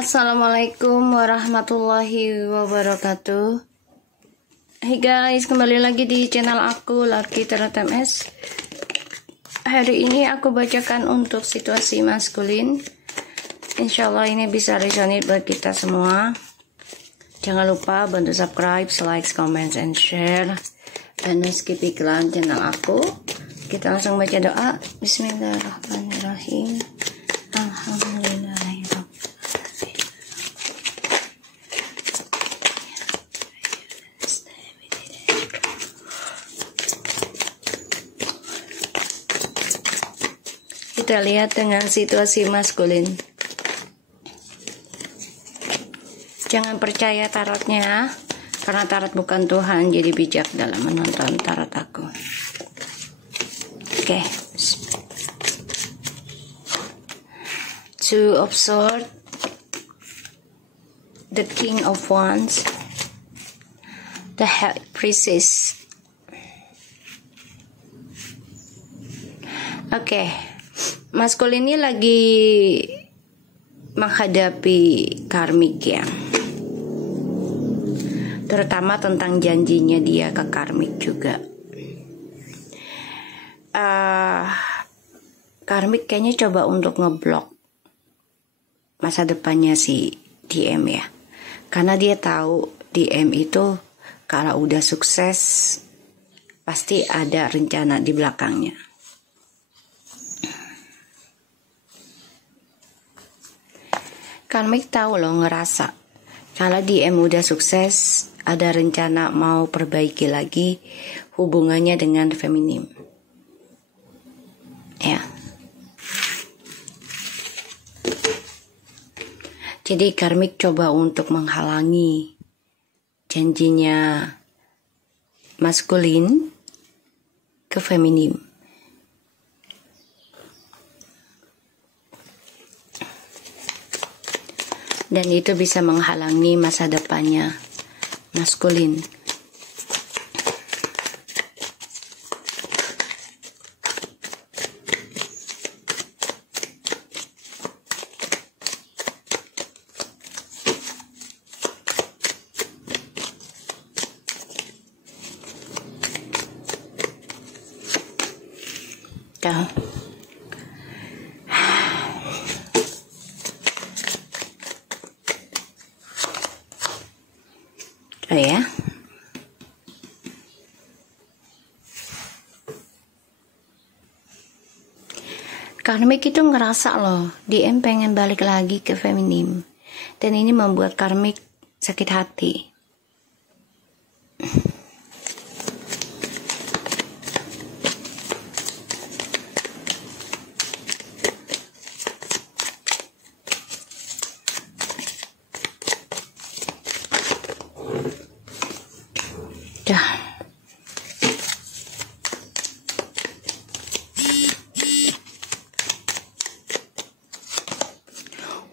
Assalamualaikum warahmatullahi wabarakatuh. Hey guys, kembali lagi di channel aku Lucky Tarot MS. Hari ini aku bacakan untuk situasi maskulin. Insyaallah ini bisa resonate buat kita semua. Jangan lupa bantu subscribe, like, comment, and share. Dan skip iklan channel aku. Kita langsung baca doa. Bismillahirrahmanirrahim. Alhamdulillah. Kita lihat dengan situasi maskulin. Jangan percaya tarotnya, karena tarot bukan Tuhan, jadi bijak dalam menonton tarot aku. Oke. Two of Swords, the King of Wands, the High Priestess. Oke. Maskulin ini lagi menghadapi karmik ya, terutama tentang janjinya dia ke karmik juga. Karmik kayaknya coba untuk ngeblok masa depannya si DM ya, karena dia tahu DM itu kalau udah sukses pasti ada rencana di belakangnya. Karmik tahu loh, ngerasa kalau DM udah sukses, ada rencana mau perbaiki lagi hubungannya dengan feminim. Ya. Jadi karmik coba untuk menghalangi janjinya maskulin ke feminim. Dan itu bisa menghalangi masa depannya maskulin. Tuh. Oh ya. Karmik itu ngerasa loh, DM pengen balik lagi ke feminim. Dan ini membuat karmik sakit hati.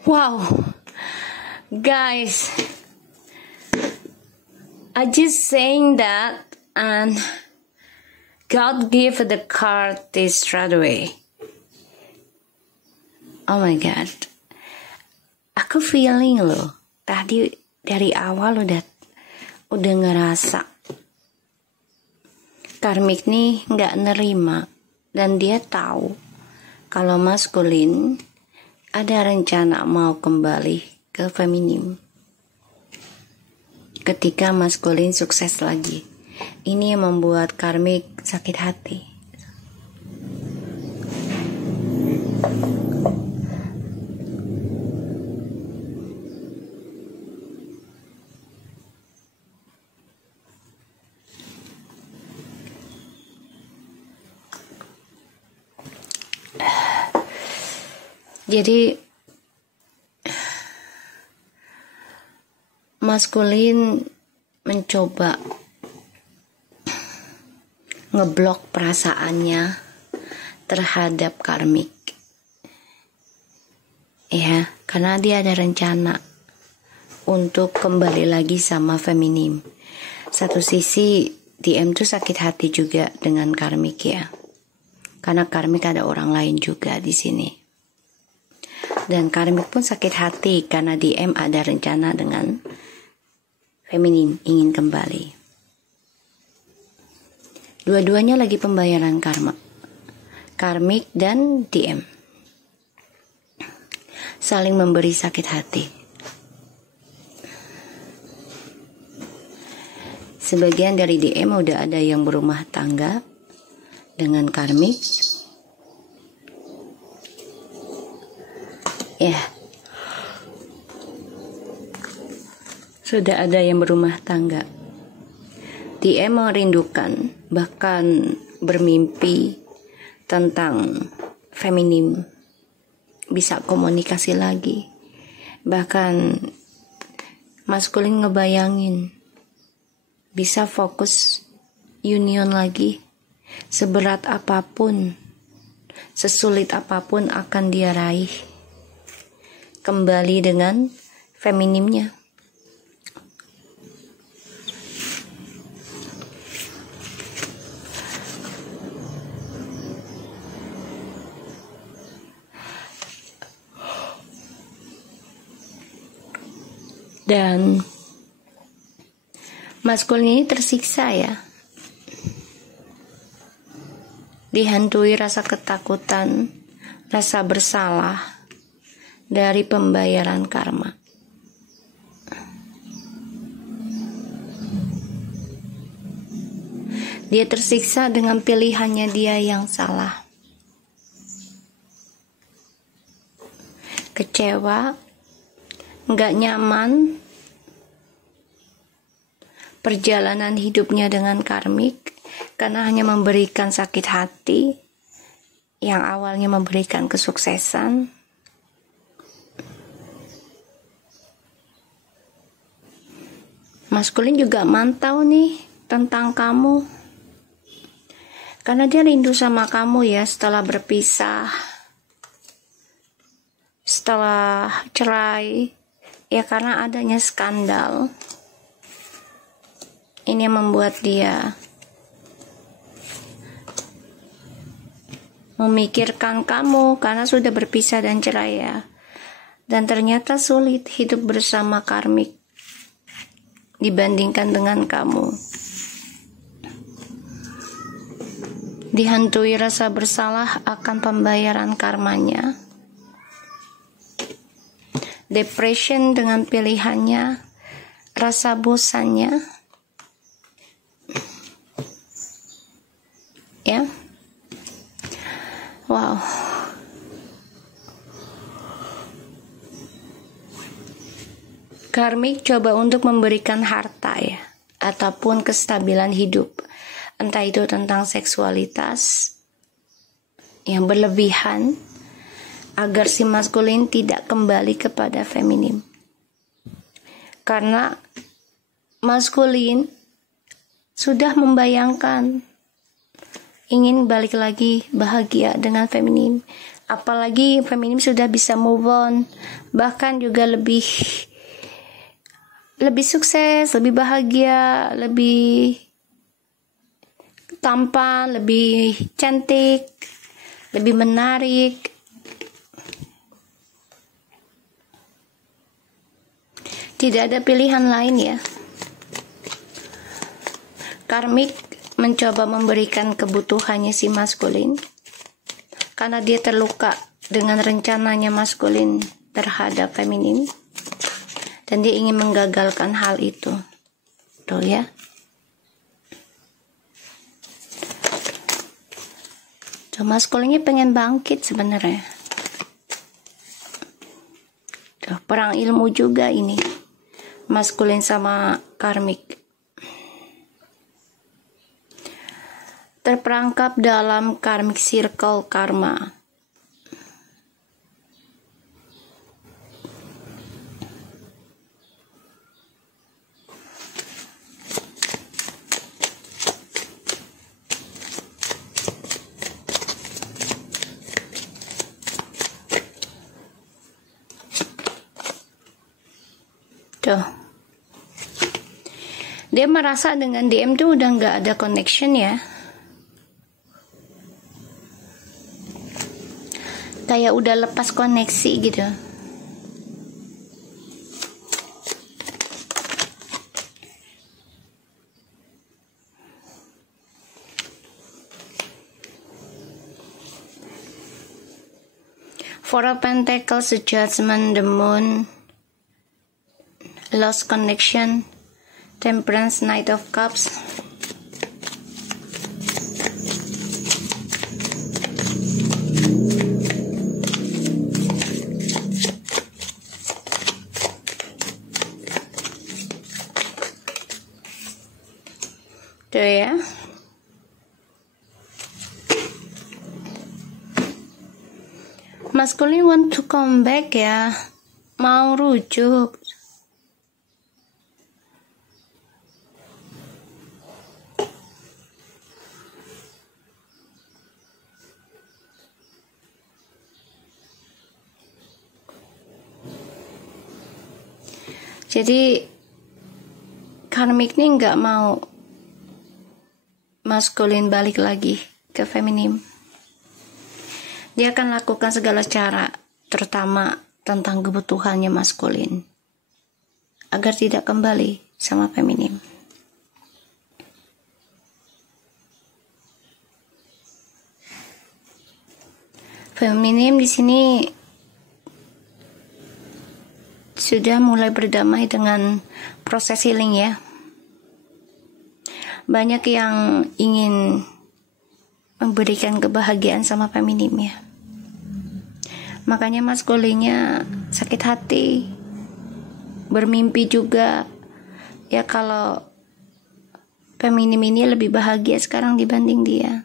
Wow, guys, I just saying that, and God give the card this straight away. Oh my God, aku feeling loh, tadi dari awal udah ngerasa karmik nih nggak nerima, dan dia tahu kalau maskulin ada rencana mau kembali ke feminim ketika maskulin sukses lagi. Ini yang membuat karmik sakit hati. Jadi maskulin mencoba ngeblok perasaannya terhadap karmik. Ya, karena dia ada rencana untuk kembali lagi sama feminim. Satu sisi DM tuh sakit hati juga dengan karmik ya. Karena karmik ada orang lain juga di sini. Dan karmik pun sakit hati karena DM ada rencana dengan feminim ingin kembali. Dua-duanya lagi pembayaran karma. Karmik dan DM. Saling memberi sakit hati. Sebagian dari DM udah ada yang berumah tangga dengan karmik. Ya. Sudah ada yang berumah tangga. DM merindukan, bahkan bermimpi tentang feminim. Bisa komunikasi lagi. Bahkan maskulin ngebayangin bisa fokus union lagi. Seberat apapun, sesulit apapun akan dia raih. Kembali dengan feminimnya. Dan maskulin ini tersiksa ya. Dihantui rasa ketakutan, rasa bersalah dari pembayaran karma. Dia tersiksa dengan pilihannya dia yang salah. Kecewa, nggak nyaman, perjalanan hidupnya dengan karmik karena hanya memberikan sakit hati yang awalnya memberikan kesuksesan. Maskulin juga mantau nih tentang kamu karena dia rindu sama kamu ya setelah berpisah, setelah cerai ya, karena adanya skandal. Ini membuat dia memikirkan kamu karena sudah berpisah dan cerai ya. Dan ternyata sulit hidup bersama karmik dibandingkan dengan kamu. Dihantui rasa bersalah akan pembayaran karmanya. Depression dengan pilihannya, rasa bosannya. Ya. Wow. Karmik coba untuk memberikan harta ya, ataupun kestabilan hidup. Entah itu tentang seksualitas yang berlebihan agar si maskulin tidak kembali kepada feminim. Karena maskulin sudah membayangkan ingin balik lagi bahagia dengan feminim. Apalagi feminim sudah bisa move on, bahkan juga lebih sukses, lebih bahagia, lebih tampan, lebih cantik, lebih menarik. Tidak ada pilihan lain ya. Karmik mencoba memberikan kebutuhannya si maskulin karena dia terluka dengan rencananya maskulin terhadap feminim dan dia ingin menggagalkan hal itu. Tuh ya. Tuh, maskulinnya pengen bangkit sebenarnya. Tuh, perang ilmu juga ini. Maskulin sama karmik. Terperangkap dalam karmic circle karma. Tuh. Dia merasa dengan DM tuh udah nggak ada connection ya. kayak udah lepas koneksi gitu. Four of Pentacles, the Judgment, the Moon, Lost Connection, Temperance, Knight of Cups. Tuh ya. Masculine want to come back ya, mau rujuk. Jadi karmik nih nggak mau maskulin balik lagi ke feminim. Dia akan lakukan segala cara, terutama tentang kebutuhannya maskulin, agar tidak kembali sama feminim. Feminim di sini sudah mulai berdamai dengan proses healing ya. Banyak yang ingin memberikan kebahagiaan sama feminim ya. Makanya maskulinnya sakit hati, bermimpi juga ya kalau feminim ini lebih bahagia sekarang dibanding dia.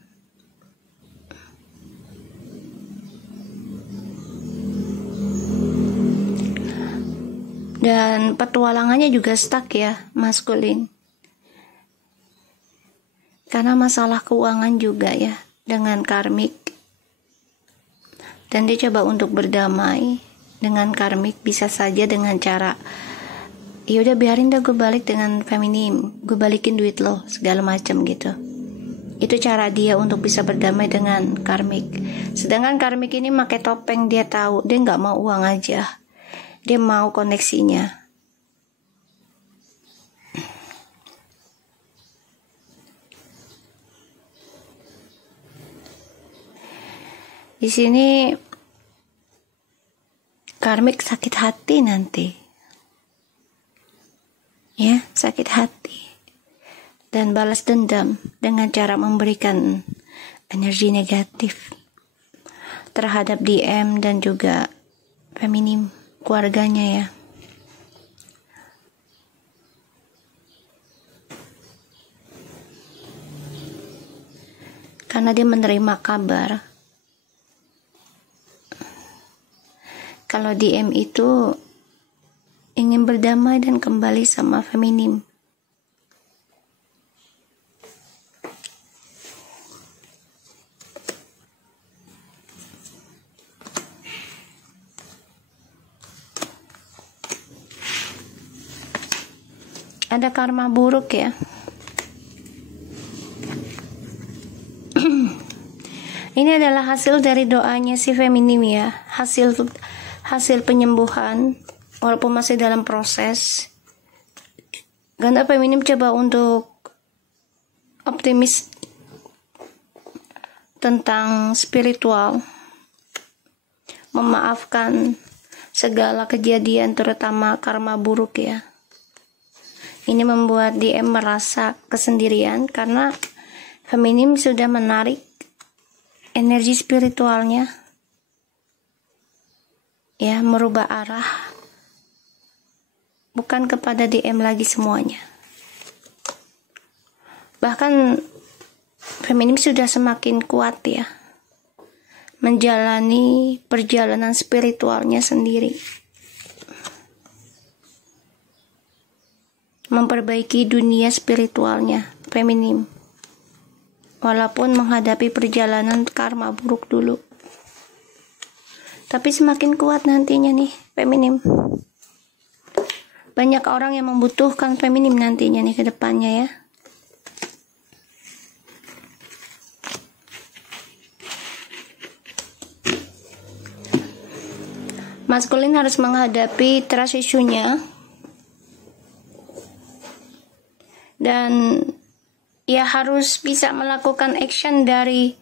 Dan petualangannya juga stuck ya maskulin, karena masalah keuangan juga ya dengan karmik. Dan dia coba untuk berdamai dengan karmik, bisa saja dengan cara ya udah biarin dah gue balik dengan feminim, gue balikin duit lo segala macam gitu. Itu cara dia untuk bisa berdamai dengan karmik. Sedangkan karmik ini pakai topeng, dia tahu dia nggak mau uang aja, dia mau koneksinya. Di sini karmik sakit hati nanti. Ya, sakit hati. Dan balas dendam dengan cara memberikan energi negatif terhadap DM dan juga feminim keluarganya ya. Karena dia menerima kabar kalau DM itu ingin berdamai dan kembali sama feminim. Ada karma buruk ya. Ini adalah hasil dari doanya si feminim ya. Hasil penyembuhan walaupun masih dalam proses. Ganda feminim coba untuk optimis tentang spiritual, memaafkan segala kejadian terutama karma buruk ya. Ini membuat DM merasa kesendirian karena feminim sudah menarik energi spiritualnya ya, merubah arah bukan kepada DM lagi semuanya. Bahkan feminim sudah semakin kuat ya menjalani perjalanan spiritualnya sendiri, memperbaiki dunia spiritualnya feminim walaupun menghadapi perjalanan karma buruk dulu. Tapi semakin kuat nantinya nih feminim. Banyak orang yang membutuhkan feminim nantinya nih ke depannya ya. maskulin harus menghadapi trust issue-nya, dan ya harus bisa melakukan action dari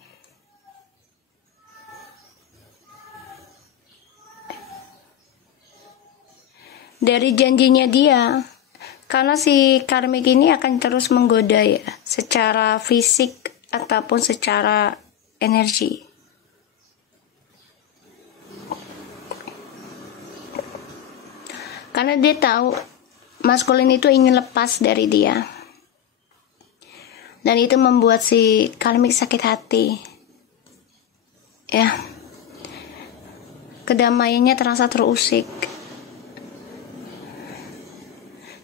janjinya dia, karena si karmik ini akan terus menggoda ya, secara fisik ataupun secara energi. Karena dia tahu maskulin itu ingin lepas dari dia, dan itu membuat si karmik sakit hati ya, kedamaiannya terasa terusik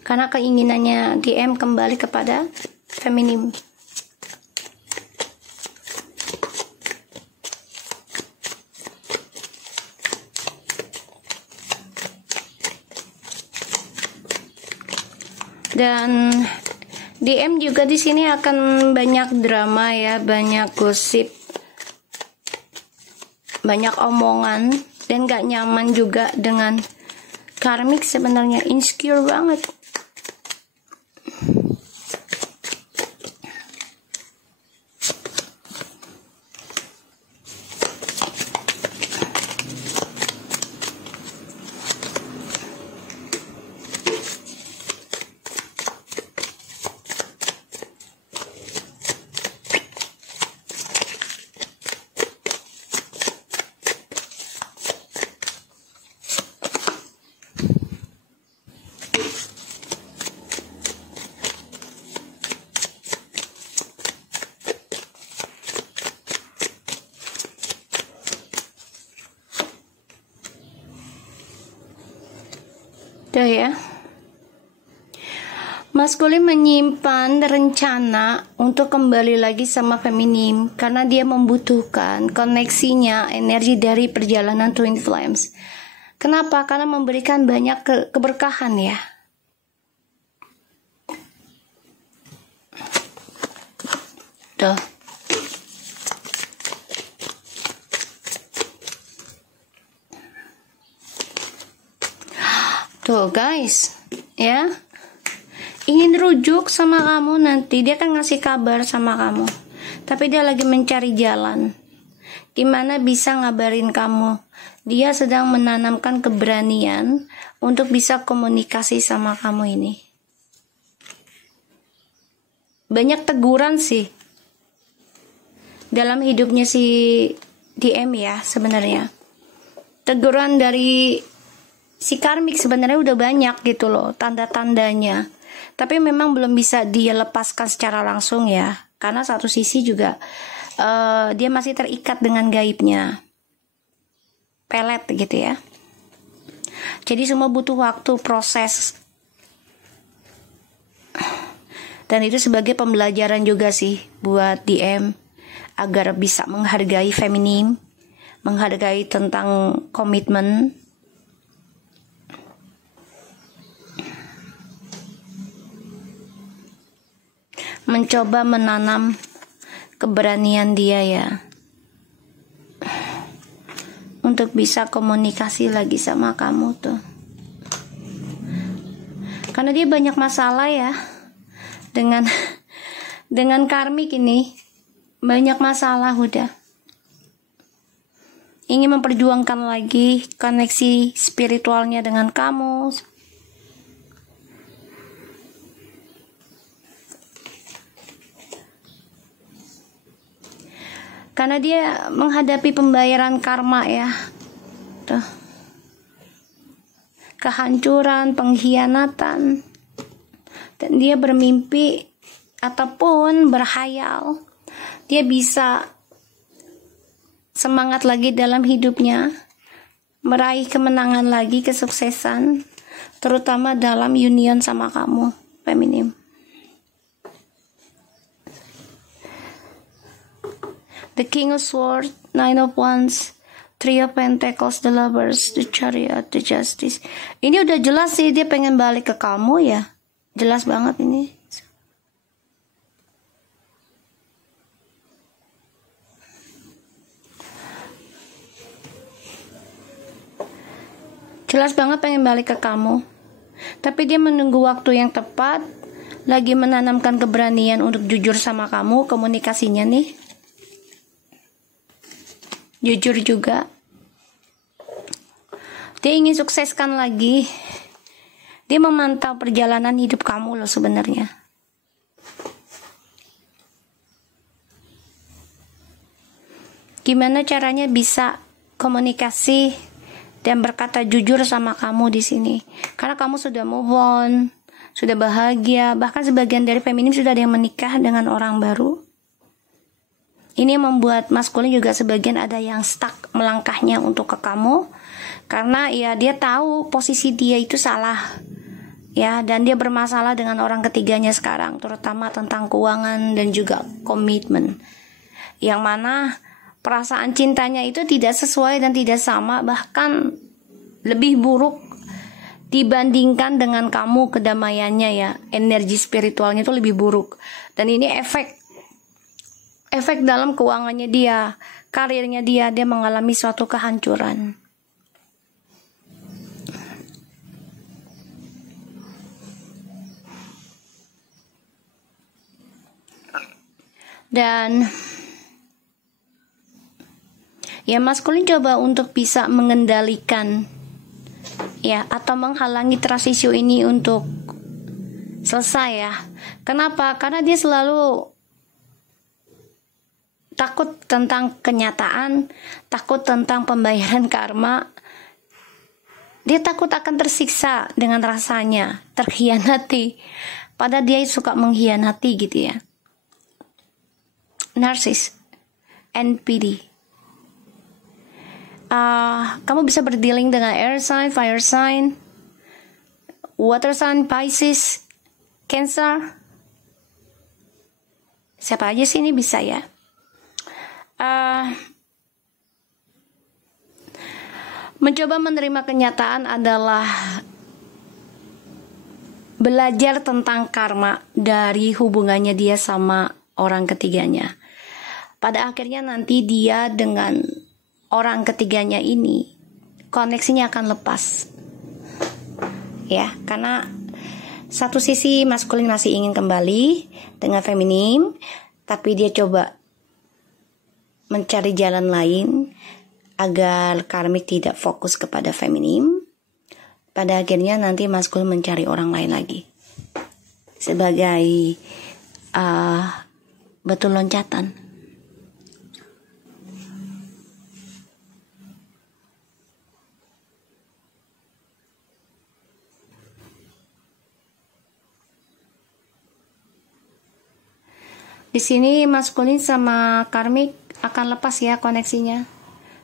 karena keinginannya DM kembali kepada feminim. Dan DM juga di sini akan banyak drama ya, banyak gosip, banyak omongan, dan gak nyaman juga dengan karmik. Sebenarnya insecure banget. Udah ya. Maskulin menyimpan rencana untuk kembali lagi sama feminim karena dia membutuhkan koneksinya, energi dari perjalanan Twin Flames. Kenapa? Karena memberikan banyak keberkahan ya. Tuh. Tuh guys, ya. Ingin rujuk sama kamu nanti, dia kan ngasih kabar sama kamu. Tapi dia lagi mencari jalan dimana bisa ngabarin kamu. Dia sedang menanamkan keberanian untuk bisa komunikasi sama kamu ini. Banyak teguran sih dalam hidupnya si DM ya sebenarnya. Teguran dari si karmik sebenarnya udah banyak gitu loh, tanda-tandanya. Tapi memang belum bisa dia lepaskan secara langsung ya. Karena satu sisi juga dia masih terikat dengan gaibnya. Pelet gitu ya. Jadi semua butuh waktu, proses. Dan itu sebagai pembelajaran juga sih buat DM. Agar bisa menghargai feminim. Menghargai tentang komitmen. Mencoba menanam keberanian dia ya, untuk bisa komunikasi lagi sama kamu tuh. Karena dia banyak masalah ya dengan karmik ini, banyak masalah udah. Ingin memperjuangkan lagi koneksi spiritualnya dengan kamu. Karena dia menghadapi pembayaran karma ya. Tuh. Kehancuran, pengkhianatan. Dan dia bermimpi ataupun berhayal. Dia bisa semangat lagi dalam hidupnya. Meraih kemenangan lagi, kesuksesan. Terutama dalam union sama kamu, feminim. The King of Swords, Nine of Wands, Three of Pentacles, the Lovers, the Chariot, the Justice. Ini udah jelas sih dia pengen balik ke kamu ya. Jelas banget ini. Jelas banget pengen balik ke kamu. Tapi dia menunggu waktu yang tepat, lagi menanamkan keberanian untuk jujur sama kamu, komunikasinya nih. Jujur juga. Dia ingin sukseskan lagi. Dia memantau perjalanan hidup kamu loh sebenarnya. Gimana caranya bisa komunikasi dan berkata jujur sama kamu di sini? Karena kamu sudah move on, sudah bahagia, bahkan sebagian dari feminim sudah ada yang menikah dengan orang baru. Ini membuat maskulin juga sebagian ada yang stuck melangkahnya untuk ke kamu, karena ya dia tahu posisi dia itu salah, ya, dan dia bermasalah dengan orang ketiganya sekarang, terutama tentang keuangan dan juga komitmen, yang mana perasaan cintanya itu tidak sesuai dan tidak sama, bahkan lebih buruk dibandingkan dengan kamu kedamaiannya ya. Energi spiritualnya itu lebih buruk. Dan ini efek dalam keuangannya dia, karirnya dia mengalami suatu kehancuran. Dan ya, maskulin coba untuk bisa mengendalikan ya, atau menghalangi trust issue ini untuk selesai ya. Kenapa? Karena dia selalu takut tentang kenyataan, takut tentang pembayaran karma. Dia takut akan tersiksa dengan rasanya terkhianati. Padahal dia suka mengkhianati gitu ya. Narsis, NPD. Kamu bisa berdealing dengan air sign, fire sign, water sign, Pisces, Cancer. Siapa aja sih ini bisa ya. Mencoba menerima kenyataan adalah belajar tentang karma dari hubungannya dia sama orang ketiganya. Pada akhirnya nanti dia dengan orang ketiganya ini koneksinya akan lepas ya, karena satu sisi maskulin masih ingin kembali dengan feminim, tapi dia coba mencari jalan lain agar karmik tidak fokus kepada feminim. Pada akhirnya nanti maskulin mencari orang lain lagi sebagai batu loncatan. Di sini maskulin sama karmik akan lepas ya koneksinya,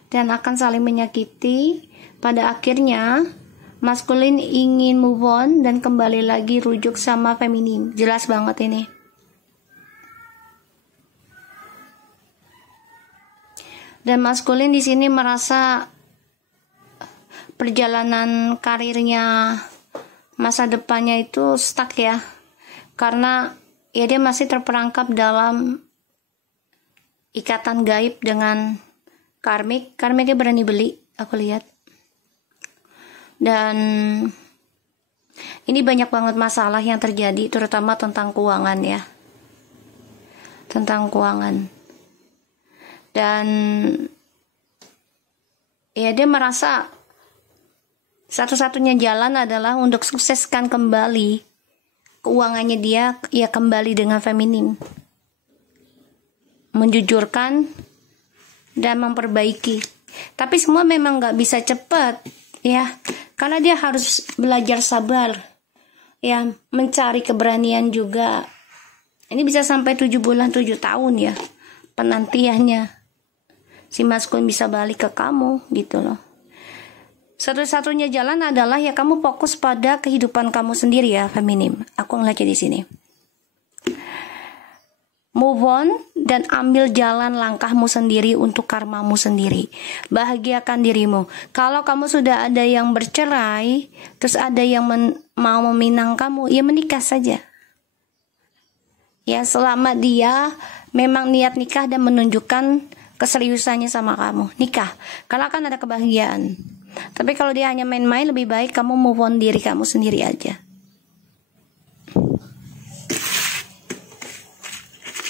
dan akan saling menyakiti. Pada akhirnya maskulin ingin move on dan kembali lagi rujuk sama feminim. Jelas banget ini. Dan maskulin di sini merasa perjalanan karirnya, masa depannya itu stuck ya, karena ya dia masih terperangkap dalam ikatan gaib dengan karmik. Karmiknya berani beli, aku lihat. Dan ini banyak banget masalah yang terjadi, terutama tentang keuangan ya. Tentang keuangan. Dan ya dia merasa satu-satunya jalan adalah untuk sukseskan kembali keuangannya dia, ya kembali dengan feminim, menjujurkan dan memperbaiki. Tapi semua memang gak bisa cepat ya, karena dia harus belajar sabar ya, mencari keberanian juga. Ini bisa sampai 7 bulan, 7 tahun ya penantiannya si maskulin bisa balik ke kamu gitu loh. Satu-satunya jalan adalah ya kamu fokus pada kehidupan kamu sendiri ya feminim. Aku ngeliatnya di sini. Move on dan ambil jalan langkahmu sendiri untuk karmamu sendiri. Bahagiakan dirimu. Kalau kamu sudah ada yang bercerai, terus ada yang mau meminang kamu, ya menikah saja. Ya selama dia memang niat nikah dan menunjukkan keseriusannya sama kamu, nikah. Karena akan ada kebahagiaan. Tapi kalau dia hanya main-main, lebih baik kamu move on diri kamu sendiri aja.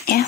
Ya.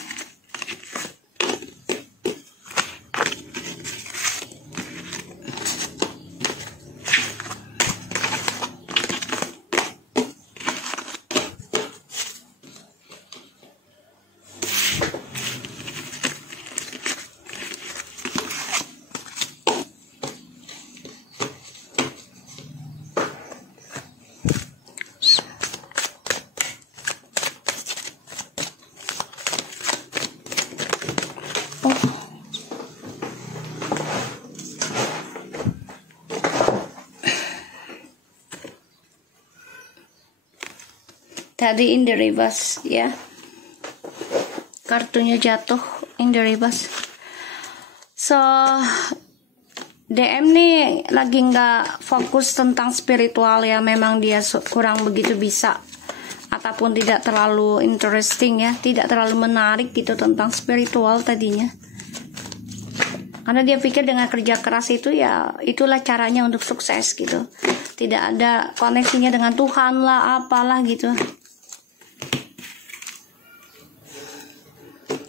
Tadi in the reverse ya, kartunya jatuh in the reverse. So DM nih lagi nggak fokus tentang spiritual ya, memang dia kurang begitu bisa ataupun tidak terlalu interesting ya, tidak terlalu menarik gitu tentang spiritual tadinya, karena dia pikir dengan kerja keras itu ya itulah caranya untuk sukses gitu, tidak ada koneksinya dengan Tuhan lah apalah gitu.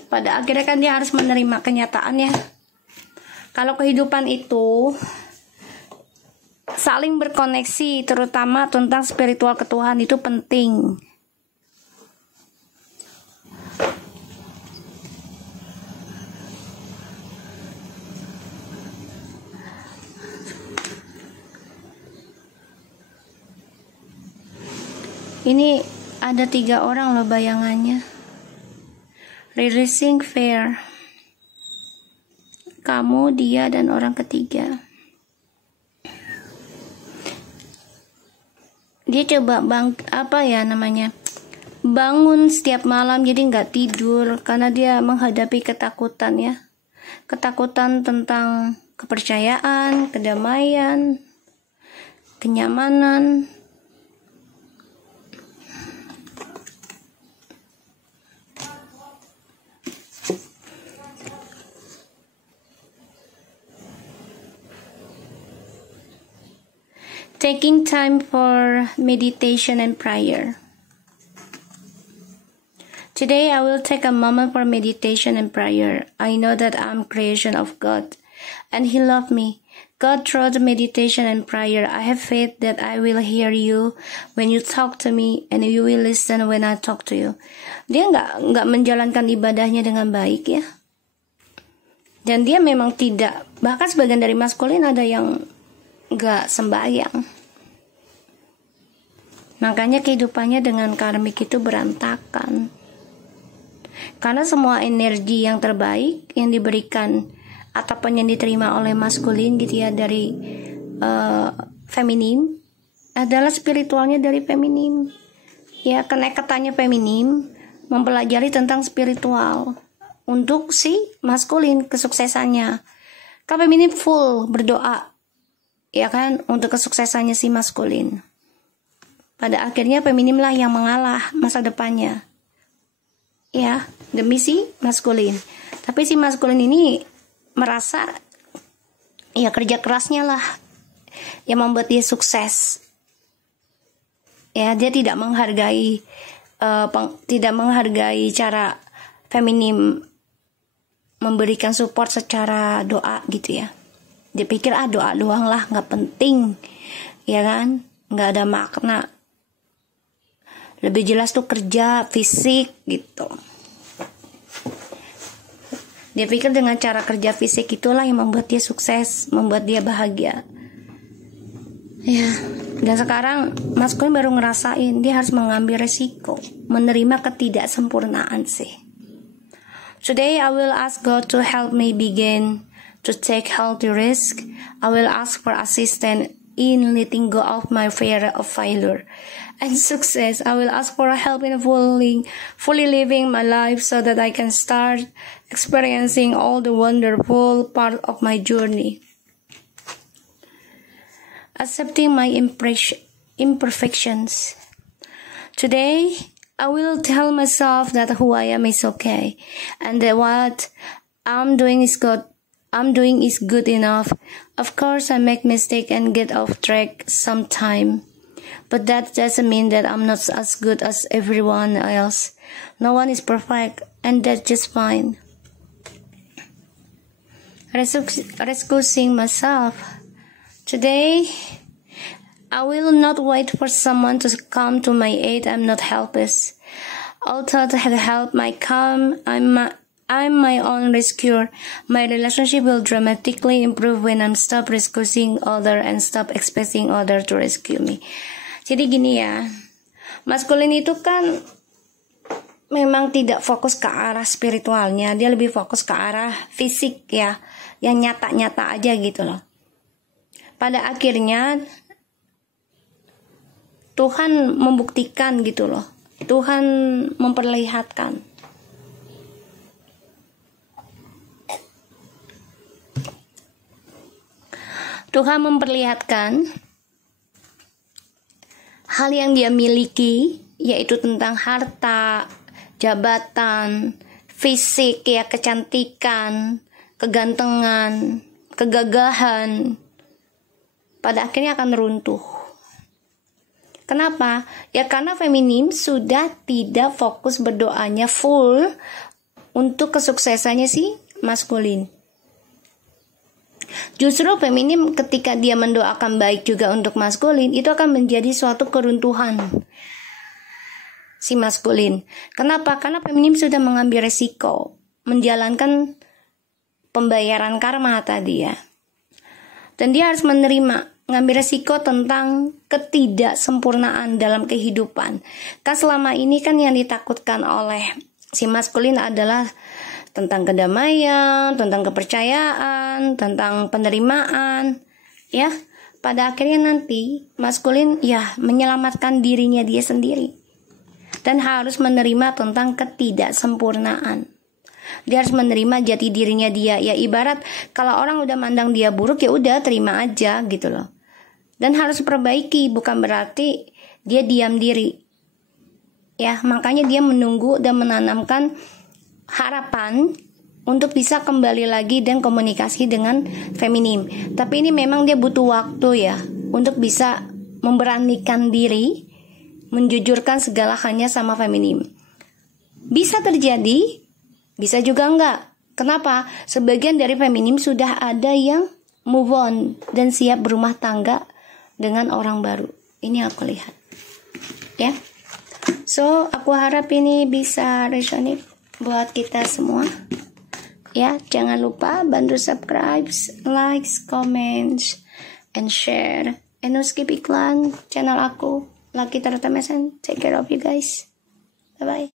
Pada akhirnya kan dia harus menerima kenyataannya. Kalau kehidupan itu saling berkoneksi, terutama tentang spiritual ke Tuhan, itu penting. Ini ada 3 orang loh bayangannya. Releasing fear. Kamu, dia, dan orang ketiga. Dia coba bangun setiap malam, jadi nggak tidur karena dia menghadapi ketakutan ya. Ketakutan tentang kepercayaan, kedamaian, kenyamanan. Taking time for meditation and prayer. Today I will take a moment for meditation and prayer. I know that I'm creation of God and He loved me. God, through the meditation and prayer, I have faith that I will hear you when you talk to me and you will listen when I talk to you. Dia nggak menjalankan ibadahnya dengan baik ya. Dan dia memang tidak, bahkan sebagian dari maskulin ada yang nggak sembahyang. Makanya kehidupannya dengan karmik itu berantakan. Karena semua energi yang terbaik yang diberikan ataupun yang diterima oleh maskulin gitu ya dari feminim adalah spiritualnya dari feminim. Ya, kenekatannya feminim mempelajari tentang spiritual untuk si maskulin kesuksesannya. Kan feminim full berdoa ya kan untuk kesuksesannya si maskulin. Pada akhirnya feminim lah yang mengalah masa depannya. Ya, demi si maskulin. Tapi si maskulin ini merasa ya kerja kerasnya lah yang membuat dia sukses. Ya, dia tidak menghargai cara feminim memberikan support secara doa gitu ya. Dia pikir doa doang lah, nggak penting, ya kan, nggak ada makna. Lebih jelas tuh kerja fisik gitu. Dia pikir dengan cara kerja fisik itulah yang membuat dia sukses, membuat dia bahagia. Ya, dan sekarang maskulin baru ngerasain dia harus mengambil resiko, menerima ketidaksempurnaan sih. Today I will ask God to help me begin to take healthy risk. I will ask for assistance in letting go of my fear of failure and success. I will ask for help in fully living my life so that I can start experiencing all the wonderful part of my journey. Accepting my imperfections. Today, I will tell myself that who I am is okay and that what I'm doing is good I'm doing is good enough. Of course, I make mistake and get off track sometime. But that doesn't mean that I'm not as good as everyone else. No one is perfect, and that's just fine. Excusing myself. Today, I will not wait for someone to come to my aid. I'm not helpless. Although help might come, I'm my own rescuer. My relationship will dramatically improve when I'm stop rescuing other and stop expecting other to rescue me. Jadi gini ya, maskulin itu kan memang tidak fokus ke arah spiritualnya, dia lebih fokus ke arah fisik ya, yang nyata-nyata aja gitu loh. Pada akhirnya Tuhan membuktikan gitu loh, Tuhan memperlihatkan. Tuhan memperlihatkan hal yang dia miliki, yaitu tentang harta, jabatan, fisik ya, kecantikan, kegantengan, kegagahan, pada akhirnya akan runtuh. Kenapa? Ya karena feminim sudah tidak fokus berdoanya full untuk kesuksesannya si maskulin. Justru feminim ketika dia mendoakan baik juga untuk maskulin, itu akan menjadi suatu keruntuhan si maskulin. Kenapa? Karena feminim sudah mengambil resiko menjalankan pembayaran karma tadi ya. Dan dia harus mengambil resiko tentang ketidaksempurnaan dalam kehidupan. Kan selama ini kan yang ditakutkan oleh si maskulin adalah tentang kedamaian, tentang kepercayaan, tentang penerimaan, ya. Pada akhirnya nanti maskulin ya menyelamatkan dirinya dia sendiri dan harus menerima tentang ketidaksempurnaan. Dia harus menerima jati dirinya dia. Ya ibarat kalau orang udah mandang dia buruk, ya udah terima aja gitu loh. Dan harus perbaiki, bukan berarti dia diam diri. Ya, makanya dia menunggu dan menanamkan harapan untuk bisa kembali lagi dan komunikasi dengan feminim. Tapi ini memang dia butuh waktu ya untuk bisa memberanikan diri, menjujurkan segala halnya sama feminim. Bisa terjadi, bisa juga enggak. Kenapa? Sebagian dari feminim sudah ada yang move on dan siap berumah tangga dengan orang baru. Ini aku lihat. Ya. So, aku harap ini bisa resonate buat kita semua. Ya, jangan lupa bantu subscribe, like, comments, and share. And no skip iklan channel aku, Lucky Teratam SN. Take care of you guys. Bye-bye.